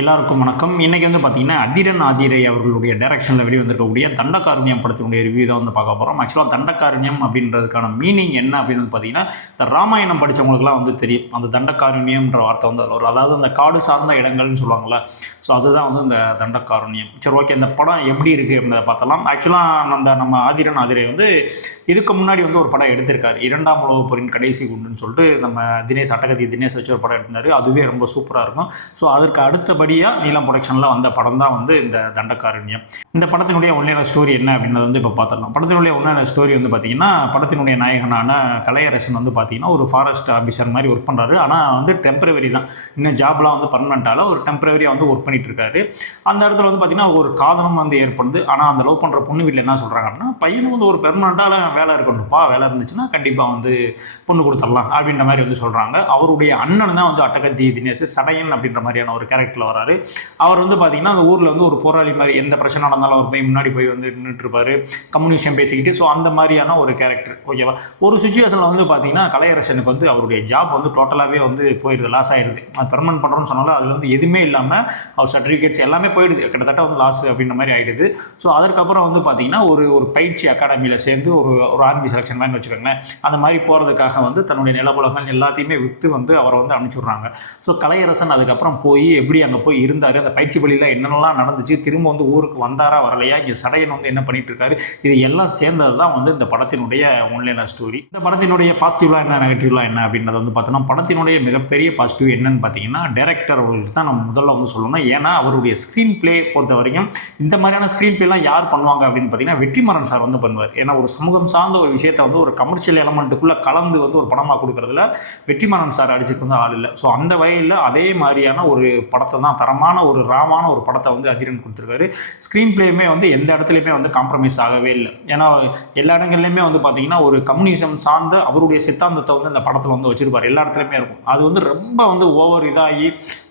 எல்லாருக்கும் வணக்கம். இன்னைக்கு வந்து பார்த்தீங்கன்னா அதிரன் ஆதிரை அவர்களுடைய டைரக்ஷனில் வெளிவந்திருக்கக்கூடிய தண்டகாருண்யம் படத்தினுடைய ரிவ்யூ தான் வந்து பார்க்க போகிறோம் ஆக்சுவலாக தண்டகாருண்யம் அப்படின்றதுக்கான மீனிங் என்ன அப்படின்னு வந்து பார்த்தீங்கன்னா இந்த ராமாயணம் படித்தவங்களுக்குலாம் வந்து தெரியும். அந்த தண்டகாருண்யம்ன்ற வார்த்தை வந்து அதில் வரும் அதாவது அந்த காடு சார்ந்த இடங்கள்னு சொல்லுவாங்கள்ல ஸோ அதுதான் வந்து இந்த தண்டகாருண்யம். சரி ஓகே இந்த படம் எப்படி இருக்குது அப்படின்றத பார்த்தலாம் ஆக்சுவலாக அந்த நம்ம ஆதிரன் ஆதிரை வந்து இதுக்கு முன்னாடி வந்து ஒரு படம் எடுத்திருக்காரு. இரண்டாம் உலகப் போரின் கடைசி குண்டுன்னு சொல்லிட்டு நம்ம தினேஷ் அட்டகதி தினேஷ் வச்சு ஒரு படம் எடுத்திருந்தார். அதுவே ரொம்ப சூப்பராக இருக்கும். ஸோ அதற்கு அடுத்தபடியாக நீலம் ப்ரொடக்ஷனில் வந்த படம் தான் வந்து இந்த தண்டக்காரண்யம் இந்த படத்தினுடைய உண்மையான ஸ்டோரி என்ன அப்படின்றத வந்து இப்போ பார்த்துடலாம் படத்தினுடைய உண்மையான ஸ்டோரி வந்து பார்த்தீங்கன்னா படத்தினுடைய நாயகனான கலையரசன் வந்து பார்த்தீங்கன்னா ஒரு ஃபாரஸ்ட் ஆஃபீஸர் மாதிரி ஒர்க் பண்ணுறாரு ஆனால் வந்து டெம்பரவரி தான். இன்னும் ஜாப்லாம் வந்து பர்மனெண்ட்டால ஒரு டெம்பரவரியாக வந்து ஒர்க் பண்ணிட்டு இருக்காரு. அந்த இடத்துல வந்து பார்த்தீங்கன்னா ஒரு காதலம் வந்து ஏற்படுது. ஆனால் அந்த லவ் பண்ணுற பொண்ணு வீட்டில் என்ன சொல்கிறாங்க அப்படின்னா பையனுக்கு வந்து ஒரு பெர்மனண்ட்டாக வேலை இருக்கணும்ப்பா. வேலை இருந்துச்சுன்னா கண்டிப்பாக வந்து பொண்ணு கொடுத்துடலாம். அப்படின்ற மாதிரி வந்து சொல்கிறாங்க அவருடைய அண்ணன் தான் வந்து அட்டகத்தி தினேஷ் சடையன் அப்படின்ற மாதிரியான ஒரு கேரக்டரில் வராரு அவர் வந்து பார்த்தீங்கன்னா அந்த ஊரில் வந்து ஒரு போராளி மாதிரி எந்த பிரச்சனை நடந்தாலும் அவர் போய் முன்னாடி போய் வந்து நின்றுட்டு இருப்பாரு கம்யூனிஷன் பேசிக்கிட்டு ஸோ அந்த மாதிரியான ஒரு கேரக்டர் ஓகேவா ஒரு சுச்சுவேஷனில் வந்து பார்த்தீங்கன்னா கலையரசனுக்கு வந்து அவருடைய ஜாப் வந்து டோட்டலாகவே வந்து போயிடுது லாஸ் ஆயிடுது அது பெர்மனன்ட் பண்ணுறோம்னு சொன்னாலும் அதில் வந்து எதுவுமே இல்லாமல் அவர் சர்டிஃபிகேட்ஸ் எல்லாமே போயிடுது. கிட்டத்தட்ட வந்து லாஸ் அப்படின்ற மாதிரி ஆயிடுது. ஸோ அதற்கப்புறம் வந்து பார்த்தீங்கன்னா ஒரு ஒரு பயிற்சி அகாடமியில் சேர்ந்து ஒரு ஒரு ஆர்மி செலெக்ஷன் மாதிரி வச்சுக்கோங்களேன். அந்த மாதிரி போகிறதுக்காக வந்து தன்னுடைய நிலபுலங்கள் எல்லாத்தையுமே விற்று வந்து அவரை வந்து அனுப்பிச்சுடுறாங்க. ஸோ கலையரசன் அதுக்கப்புறம் போய் எப்படி அங்கே போய் இருந்தார் அந்த பயிற்சி பள்ளியில் என்னென்னலாம் நடந்துச்சு திரும்ப வந்து ஊருக்கு வந்தாரா வரலையா இங்கே சடையன் வந்து என்ன பண்ணிட்டு இருக்காரு இது எல்லாம் சேர்ந்தது தான் வந்து இந்த படத்தினுடைய ஒன்லைன ஸ்டோரி இந்த படத்தினுடைய பாசிட்டிவ்லாம் என்ன நெகட்டிவ்லாம் என்ன அப்படின்றத வந்து பார்த்தோன்னா படத்தினுடைய மிகப்பெரிய பாசிட்டிவ் என்னன்னு பார்த்தீங்கன்னா டேரக்டர் அவர்களுக்கு தான் நம்ம முதல்ல வந்து சொல்லணும். ஏன்னா அவருடைய ஸ்க்ரீன் ப்ளே பொறுத்த வரைக்கும் இந்த மாதிரியான ஸ்க்ரீன் ப்ளேலாம் யார் பண்ணுவாங்க அப்படின்னு பார்த்தீங்கன்னா வெற்றிமாறன் சார் வந்து பண்ணுவார். ஏன்னா ஒரு சமூகம் சார்ந்த ஒரு விஷயத்தை வந்து ஒரு கமர்ஷியல் எலமெண்ட்டுக்குள்ளே கலந்து வந்து ஒரு படமாக கொடுக்குறதுல வெற்றிமாறன் சார் அடிச்சுக்கு வந்து ஆள் இல்லை. ஸோ அந்த வகையில் அதே மாதிரியான ஒரு படத்தை தான் தரமான ஒரு ராமான ஒரு படத்தை வந்து அதிரன் கொடுத்துருக்காரு. ஸ்க்ரீன் ப்ளேயுமே வந்து எந்த இடத்துலையுமே வந்து காம்ப்ரமைஸ் ஆகவே இல்லை. ஏன்னா எல்லா இடங்கள்லையுமே வந்து பார்த்தீங்கன்னா ஒரு கம்யூனிசம் சார்ந்த அவருடைய சித்தாந்தத்தை வந்து அந்த படத்தில் வந்து வச்சிருப்பார். எல்லா இடத்துலையுமே இருக்கும். அது வந்து ரொம்ப வந்து ஓவர் இதாகி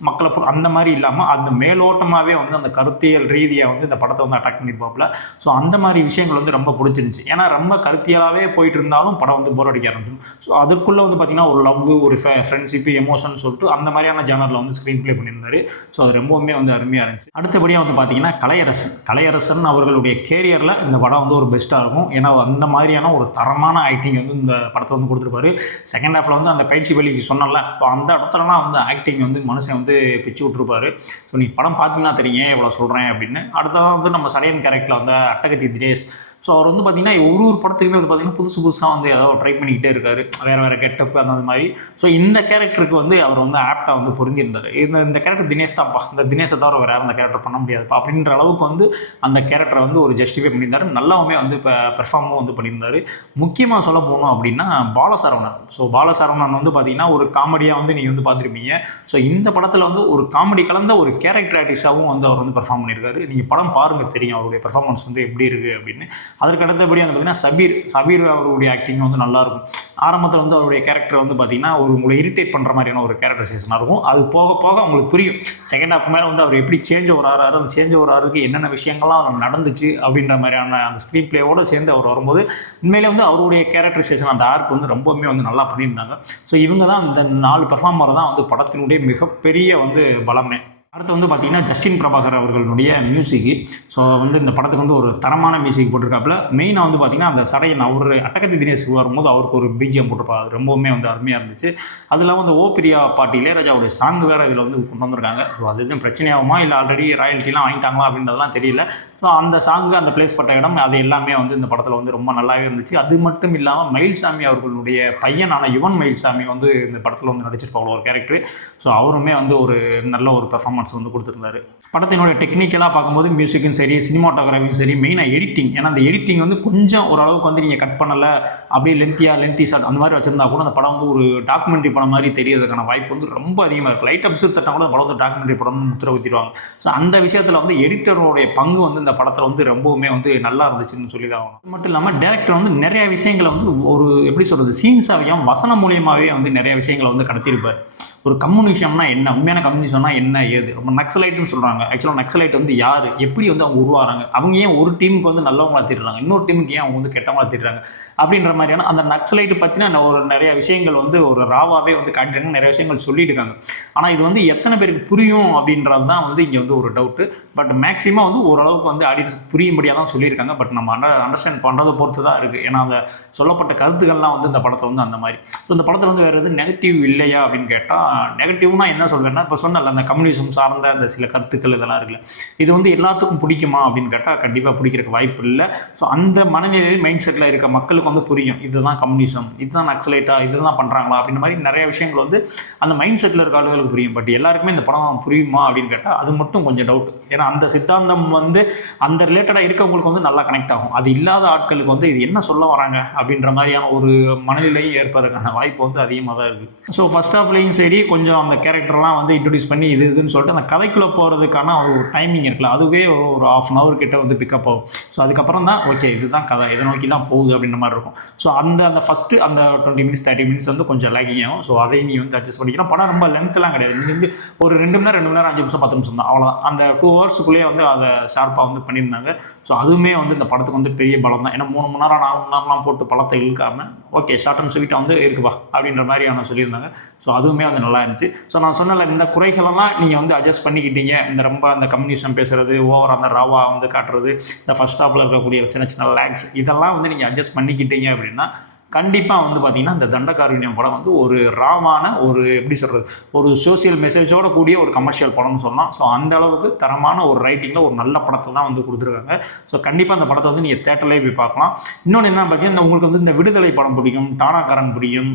மக்களை அந்த மாதிரி இல்லாமல் அந்த மேலோட்டமாகவே வந்து அந்த கருத்தியல் ரீதியாக வந்து இந்த படத்தை வந்து அட்டாக் பண்ணியிருப்பாப்புல ஸோ அந்த மாதிரி விஷயங்கள் வந்து ரொம்ப பிடிச்சிருந்துச்சு. ஏன்னா ரொம்ப கருத்தியலாகவே போயிட்டு இருந்தாலும் படம் வந்து போர் அடிக்க ஆரம்பிச்சிடும் ஸோ அதுக்குள்ளே வந்து பார்த்தீங்கன்னா ஒரு லவ் ஒரு ஃப்ரெண்ட்ஷிப் எமோஷன் சொல்லிட்டு அந்த மாதிரியான ஜேனரில் வந்து ஸ்க்ரீன் ப்ளே பண்ணியிருந்தாரு. ஸோ அது ரொம்பவுமே வந்து அருமையாக இருந்துச்சு. அடுத்தபடியாக வந்து பார்த்தீங்கன்னா கலையரசன். கலையரசன் அவர்களுடைய கேரியரில் இந்த படம் வந்து ஒரு பெஸ்ட்டாக இருக்கும். ஏன்னா அந்த மாதிரியான ஒரு தரமான ஆக்டிங் வந்து இந்த படத்தை வந்து கொடுத்துருப்பாரு. செகண்ட் ஹாஃபில் வந்து அந்த பயிற்சி பள்ளிக்கு சொன்னல ஸோ அந்த இடத்துலலாம் வந்து ஆக்டிங் வந்து மனுஷன் வந்து பிச்சு விட்ருப்பாரு ஸோ நீ படம் பார்த்தீங்கன்னா தெரியும். இவ்வளோ சொல்கிறேன் அப்படின்னு. அடுத்ததான் வந்து நம்ம சடையன் கேரக்டரில் வந்து அட்டகத்தி தினேஷ் ஸோ அவர் வந்து பார்த்தீங்கன்னா ஒரு ஒரு படத்துக்குமே வந்து பார்த்தீங்கன்னா புதுசு புதுசாக வந்து ஏதாவது ட்ரை பண்ணிக்கிட்டே இருக்காரு. வேறு வேறு கெட்டப் அந்த மாதிரி. ஸோ இந்த கேரக்டருக்கு வந்து அவர் வந்து ஆப்டாக வந்து பொருந்திருந்தார் இந்த இந்த கேரக்டர் தினேஷ் தான்ப்பா. இந்த தினேஷை தவிர வேறு அந்த கேரக்டர் பண்ண முடியாதுப்பா. அப்படின்ற அளவுக்கு வந்து அந்த கேரக்டரை வந்து ஒரு ஜஸ்டிஃபை பண்ணியிருந்தாரு. நல்லாவுமே வந்து இப்போ பெர்ஃபார்மும் வந்து பண்ணியிருந்தார். முக்கியமாக சொல்ல போகணும் அப்படின்னா பாலசரவணன். ஸோ பாலசரவணன் வந்து பார்த்தீங்கன்னா ஒரு காமெடியாக வந்து நீங்கள் வந்து பார்த்துருப்பீங்க ஸோ இந்த படத்தில் வந்து ஒரு காமெடி கலந்த ஒரு கேரக்டர் ஆர்டிஸ்டாகவும் வந்து அவர் வந்து பெர்ஃபார்ம் பண்ணியிருக்காரு. நீங்கள் படம் பாருங்கள் தெரியும் அவருடைய பெர்ஃபார்மன்ஸ் வந்து எப்படி இருக்குது அப்படின்னு. அதற்கு அடுத்தபடி வந்து பார்த்தீங்கன்னா சபீர் சபீர் அவருடைய ஆக்டிங் வந்து நல்லாயிருக்கும். ஆரம்பத்தில் வந்து அவருடைய கேரக்டர் வந்து பார்த்தீங்கன்னா ஒரு உங்களை இரிட்டேட் பண்ணுற மாதிரியான ஒரு கேரக்டரைசேஷனாக இருக்கும். அது போக போக அவங்களுக்கு புரியும். செகண்ட் ஹாஃப் மேலே வந்து அவர் எப்படி சேஞ்ச் ஒரு ஆறாரு அந்த சேஞ்ச் ஒரு ஆறுக்கு என்னென்ன விஷயங்கள்லாம் அவர் நடந்துச்சு அப்படின்ற மாதிரியான அந்த ஸ்க்ரீன் பிளேயோட சேர்ந்து அவர் வரும்போது உண்மையிலே வந்து அவருடைய கேரக்டரைசேஷன் அந்த ஆர்க் வந்து ரொம்பவுமே வந்து நல்லா பண்ணியிருந்தாங்க. ஸோ இவங்க தான் இந்த நாலு பெர்ஃபார்மர் தான் வந்து படத்தினுடைய மிகப்பெரிய வந்து பலமே அடுத்து வந்து பார்த்தீங்கன்னா ஜஸ்டின் பிரபாகர் அவர்களுடைய மியூசிக்கு ஸோ வந்து இந்த படத்துக்கு வந்து ஒரு தரமான மியூசிக் போட்டிருக்காப்புல. மெயினாக வந்து பார்த்தீங்கன்னா அந்த சடையன் அவர் அட்டகத்தி தினேஷ் வரும்போது அவருக்கு ஒரு பிஜிஎம் போட்டிருப்பாரு. அது ரொம்பவுமே வந்து அருமையாக இருந்துச்சு. அது இல்லாமல் அந்த ஓ பிரியா பாட்டி இளையராஜாவுடைய சாங் வேறு இதில் வந்து கொண்டு வந்திருக்காங்க. ஸோ அது எதுவும் பிரச்சனையாகுமா? இல்லை ஆல்ரெடி ராயல்ட்டிலாம் வாங்கிட்டாங்களா அப்படின்றதெல்லாம் தெரியல. ஸோ அந்த சாங்கு அந்த பிளேஸ் பட்ட இடம் அது எல்லாமே வந்து இந்த படத்தில் வந்து ரொம்ப நல்லாவே இருந்துச்சு. அது மட்டும் இல்லாமல் மயில்சாமி அவர்களுடைய பையனான யுவன் மயில்சாமி வந்து இந்த படத்தில் வந்து நடிச்சிருப்பாங்க ஒரு கேரக்டர் ஸோ அவருமே வந்து ஒரு நல்ல ஒரு பெர்ஃபார்மன்ஸ் வந்து கொடுத்துருந்தாரு. படத்தினுடைய டெக்னிக்கலாக பார்க்கும்போது மியூசிக்கும் சரி சினிமாட்டோகிராஃபியும் சரி மெயினாக எடிட்டிங் ஏன்னா அந்த எடிட்டிங் வந்து கொஞ்சம் ஓரளவுக்கு வந்து நீங்கள் கட் பண்ணலை அப்படியே லென்த்தியாக லென்த்தி ஷாட் அந்த மாதிரி வச்சுருந்தா கூட அந்த படம் வந்து ஒரு டாக்குமெண்ட்ரி படம் மாதிரி தெரியறதுக்கான வாய்ப்பு வந்து ரொம்ப அதிகமாக இருக்குது லைட் அப்சர் தட்டா கூட அந்த படம் வந்து டாக்குமெண்ட்ரி படம்னு முத்திர ஊற்றிடுவாங்க ஸோ அந்த விஷயத்தில் வந்து எடிட்டருடைய பங்கு வந்து இந்த படத்தில் வந்து ரொம்பவுமே வந்து நல்லா இருந்துச்சுன்னு சொல்லி தான் ஆகணும். அது மட்டும் இல்லாமல் டேரக்டர் வந்து நிறைய விஷயங்களை வந்து ஒரு எப்படி சொல்கிறது சீன்ஸாவையும் வசனம் மூலியமாகவே வந்து நிறைய விஷயங்களை வந்து கடத்தியிருப்பார். ஒரு கம்யூனிசம்னா என்ன? உண்மையான கம்யூனிசம்னா என்ன ஏது? அப்போ நக்சலைட்டுன்னு சொல்கிறாங்க ஆக்சுவலாக நக்சலைட் வந்து யார்? எப்படி வந்து அவங்க உருவாகிறாங்க அவங்க ஏன் ஒரு டீமுக்கு வந்து நல்லவங்களா திடுறாங்க இன்னொரு டீமுக்கு ஏன் அவங்க வந்து கெட்டவங்களா திடுறாங்க அப்படின்ற மாதிரியான அந்த நக்சலைட் பற்றின ஒரு நிறைய விஷயங்கள் வந்து ஒரு ராவாகவே வந்து காட்டுறாங்க நிறைய விஷயங்கள் சொல்லியிருக்காங்க. ஆனால் இது வந்து எத்தனை பேருக்கு புரியும் அப்படின்றது தான் வந்து இங்கே வந்து ஒரு டவுட்டு பட் மேக்ஸிமம் வந்து ஓரளவுக்கு வந்து ஆடியன்ஸ்க்கு புரியும்படியாக தான் சொல்லியிருக்காங்க. பட் நம்ம அண்டர் அண்டர்ஸ்டாண்ட் பண்ணுறதை பொறுத்து தான் இருக்குது ஏன்னா அந்த சொல்லப்பட்ட கருத்துக்கள்லாம் வந்து இந்த படத்தை வந்து அந்த மாதிரி. ஸோ இந்த படத்தில் வந்து வேறு எதுவும் நெகட்டிவ் இல்லையா அப்படின்னு கேட்டால் நெகட்டிவ்னா என்ன சொல்கிறேன்னா இப்போ சொன்னல அந்த கம்யூனிசம் சார்ந்த அந்த சில கருத்துக்கள் இதெல்லாம் இருக்குல்ல இது வந்து எல்லாத்துக்கும் பிடிக்குமா அப்படின்னு கேட்டால் கண்டிப்பாக பிடிக்கிறதுக்கு வாய்ப்பு இல்லை. ஸோ அந்த மனநிலையில் மைண்ட் செட்டில் இருக்க மக்களுக்கு வந்து புரியும் இதுதான் கம்யூனிசம் இதுதான் நக்சலைட்டா இதுதான் பண்ணுறாங்களா அப்படின்ற மாதிரி நிறைய விஷயங்கள் வந்து அந்த மைண்ட் செட்டில் இருக்க ஆளுகளுக்கு புரியும். பட் எல்லாருக்குமே இந்த படம் புரியுமா அப்படின்னு கேட்டால் அது மட்டும் கொஞ்சம் டவுட் ஏன்னா அந்த சித்தாந்தம் வந்து அந்த ரிலேட்டடாக இருக்கவங்களுக்கு வந்து நல்லா கனெக்ட் ஆகும். அது இல்லாத ஆட்களுக்கு வந்து இது என்ன சொல்ல வராங்க அப்படின்ற மாதிரியான ஒரு மனநிலையும் ஏற்பதற்கான வாய்ப்பு வந்து அதிகமாக தான் இருக்குது ஸோ ஃபர்ஸ்ட் ஆஃப்லேயும் சரி கொஞ்சம் அந்த கேரக்டர்லாம் வந்து இன்ட்ரடியூஸ் பண்ணி இது இதுன்னு சொல்லிட்டு அந்த கதைக்குள்ளே போகிறதுக்கான ஒரு டைமிங் இருக்குல்ல அதுவே ஒரு ஒரு ஆஃப் அன் ஹவர் கிட்ட வந்து பிக்கப் ஆகும். ஸோ அதுக்கப்புறம் தான் ஓகே இதுதான் கதை இதை நோக்கி தான் போகுது அப்படின்ற மாதிரி இருக்கும். ஸோ அந்த அந்த ஃபஸ்ட்டு அந்த டுவெண்ட்டி மினிட்ஸ் தேர்ட்டி மினிட்ஸ் வந்து கொஞ்சம் லேக்கிங் ஆகும். ஸோ அதை நீ வந்து அட்ஜஸ்ட் பண்ணிக்கலாம் படம் ரொம்ப லென்த்லாம் கிடையாது. நீங்கள் வந்து ஒரு ரெண்டு மணி நேரம் ரெண்டு மணி நேரம் அஞ்சு நிமிஷம் பத்து நிமிஷம் தான். அவ்வளோதான் அந்த டூ ஹவர்ஸுக்குள்ளேயே வந்து அதை ஷார்ப்பாக வந்து பண்ணியிருந்தாங்க. ஸோ அதுவுமே வந்து இந்த படத்துக்கு வந்து பெரிய பலம் தான் ஏன்னா மூணு மணி நேரம் நாலு மணி நேரம்லாம் போட்டு படத்தை இழுக்காமல் ஓகே ஷார்ட் அண்ட் ஸ்வீட்டாக வந்து இருக்குப்பா அப்படின்ற மாதிரி அவங்க சொல்லியிருந்தாங்க. ஸோ அதுவுமே வந்து நல்லா இருந்துச்சு. ஸோ நான் சொன்னல இந்த குறைகளெல்லாம் நீங்கள் வந்து அட்ஜஸ்ட் பண்ணிக்கிட்டீங்க. இந்த ரொம்ப அந்த கம்யூனிசம் பேசுகிறது ஓவர் அந்த ராவா வந்து காட்டுறது இந்த ஃபர்ஸ்ட் ஸ்டாப்பில் இருக்கக்கூடிய சின்ன சின்ன லேக்ஸ் இதெல்லாம் வந்து நீங்கள் அட்ஜஸ்ட் பண்ணிக்கிட்டீங்க அப்படின்னா கண்டிப்பாக வந்து பார்த்திங்கன்னா இந்த தண்டகாரண்யம் படம் வந்து ஒரு ராமான ஒரு எப்படி சொல்கிறது ஒரு சோசியல் மெசேஜோட கூடிய ஒரு கமர்ஷியல் படம்னு சொல்லலாம். ஸோ அந்த அளவுக்கு தரமான ஒரு ரைட்டிங்கில் ஒரு நல்ல படத்தை தான் வந்து கொடுத்துருக்காங்க. ஸோ கண்டிப்பாக அந்த படத்தை வந்து நீங்கள் தேட்டர்லேயே போய் பார்க்கலாம். இன்னொன்று என்ன பார்த்தீங்கன்னா உங்களுக்கு வந்து இந்த விடுதலை படம் பிடிக்கும் டானாக்காரன் பிடிக்கும்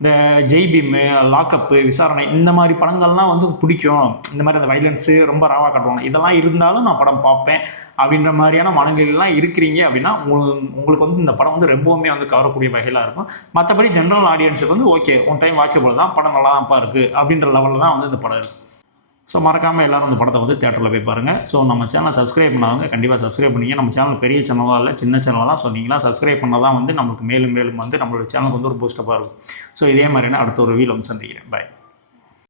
இந்த ஜெய் பீமு லாக்கப்பு விசாரணை இந்த மாதிரி படங்கள்லாம் வந்து பிடிக்கும். இந்த மாதிரி அந்த வைலன்ஸு ரொம்ப ராவாக காட்டுவாங்க. இதெல்லாம் இருந்தாலும் நான் படம் பார்ப்பேன் அப்படின்ற மாதிரியான மனநிலையெல்லாம் இருக்கிறீங்க அப்படின்னா உங்களுக்கு உங்களுக்கு வந்து இந்த படம் வந்து ரொம்பவுமே வந்து கவரக்கூடிய வகையிலாக இருக்கும். மற்றபடி ஜென்ரல் ஆடியன்ஸுக்கு வந்து ஓகே ஒன் டைம் வாட்சபிள் தான் படம் நல்லா தான்ப்பா இருக்குது அப்படின்ற லெவலில் தான் வந்து இந்த படம் இருக்குது ஸோ மறக்காமல் எல்லாரும் அந்த படத்தை வந்து தேட்டரில் போய் பாருங்கள் ஸோ நம்ம சேனலை சப்ஸ்கிரைப் பண்ணாதவங்க கண்டிப்பாக சப்ஸ்கிரைப் பண்ணிங்க நம்ம சேனல் பெரிய சேனலாக இல்லை சின்ன சேனலாக தான் ஸோ நீங்களாம் சப்ஸ்கிரைப் பண்ணால் தான் வந்து நமக்கு மேலும் மேலும் வந்து நம்மளோட சேனலுக்கு வந்து ஒரு பூஸ்டப்பாக இருக்கும். ஸோ இதே மாதிரினா அடுத்த ஒரு வீல் வந்து சந்திக்கிறேன். பாய்